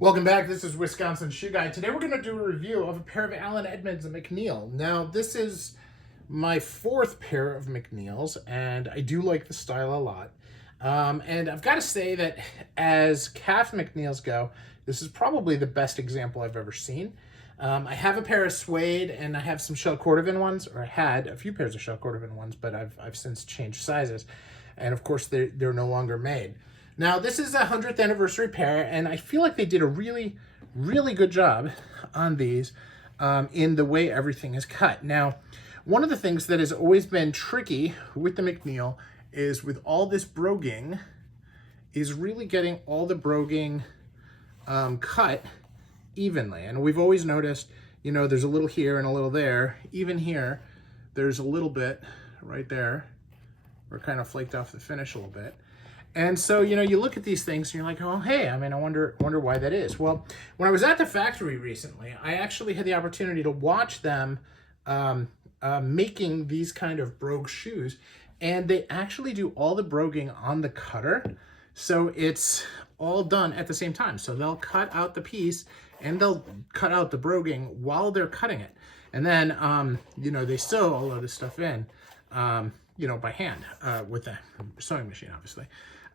Welcome back. This is Wisconsin Shoe Guy. Today we're going to do a review of a pair of Allen Edmonds and MacNeil. Now, this is my fourth pair of MacNeils, and I do like the style a lot. And I've got to say that as calf MacNeils go, this is probably the best example I've ever seen. I have a pair of suede, and I have some shell cordovan ones, or I had a few pairs of shell cordovan ones, but I've since changed sizes. And of course, they're no longer made. Now, this is a 100th anniversary pair, and I feel like they did a really, really good job on these in the way everything is cut. Now, one of the things that has always been tricky with the MacNeil is with all this broguing, is really getting all the broguing cut evenly. And we've always noticed, you know, there's a little here and a little there. Even here, there's a little bit right there. We're kind of flaked off the finish a little bit. And so, you know, you look at these things and you're like, oh, hey, I mean, I wonder why that is. Well, when I was at the factory recently, I actually had the opportunity to watch them making these kind of brogue shoes. And they actually do all the broguing on the cutter. So it's all done at the same time. So they'll cut out the piece and they'll cut out the broguing while they're cutting it. And then, you know, they sew all of this stuff in, you know, by hand with a sewing machine, obviously.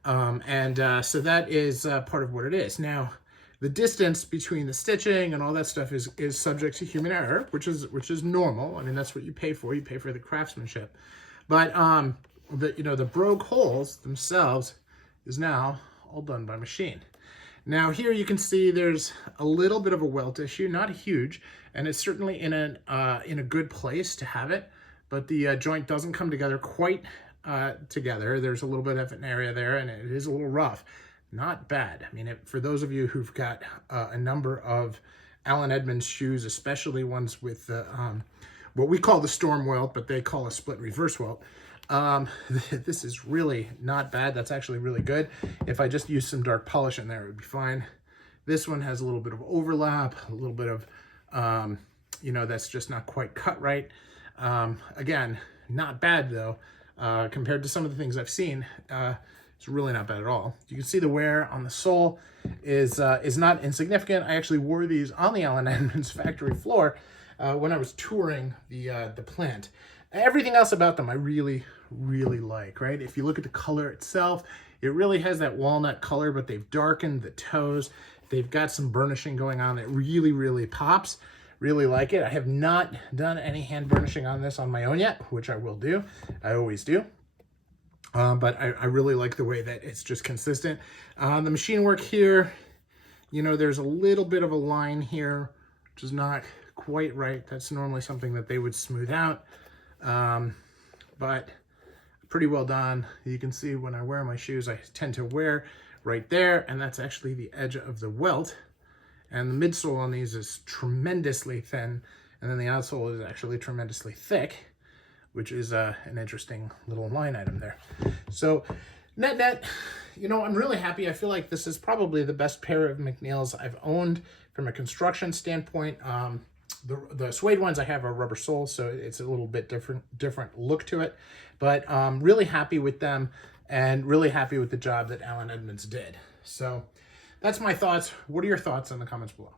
So that is part of what it is. Now, the distance between the stitching and all that stuff is subject to human error, which is normal. I mean, that's what you pay for. You pay for the craftsmanship. But the brogue holes themselves is now all done by machine. Now here you can see there's a little bit of a welt issue, not huge, and it's certainly in a good place to have it. But the joint doesn't come together quite together. There's a little bit of an area there, and it is a little rough. Not bad. I mean, for those of you who've got a number of Allen Edmonds shoes, especially ones with what we call the storm welt, but they call a split reverse welt, this is really not bad. That's actually really good. If I just use some dark polish in there, it would be fine. This one has a little bit of overlap, a little bit of, you know, that's just not quite cut right. Again, not bad though, compared to some of the things I've seen. It's really not bad at all. You can see the wear on the sole is not insignificant. I actually wore these on the Allen Edmonds factory floor when I was touring the plant. Everything else about them I really, really like, right? If you look at the color itself, it really has that walnut color, but they've darkened the toes. They've got some burnishing going on that really, really pops. Really like it. I have not done any hand burnishing on this on my own yet, which I will do. I always do. But I really like the way that it's just consistent. The machine work here, you know, there's a little bit of a line here, which is not quite right. That's normally something that they would smooth out. But pretty well done. You can see when I wear my shoes, I tend to wear right there, and that's actually the edge of the welt. And the midsole on these is tremendously thin, and then the outsole is actually tremendously thick, which is an interesting little line item there. So net, you know, I'm really happy. I feel like this is probably the best pair of MacNeils I've owned from a construction standpoint. The suede ones I have are rubber soles, so it's a little bit different look to it. But really happy with them, and really happy with the job that Allen Edmonds did. So that's my thoughts. What are your thoughts in the comments below?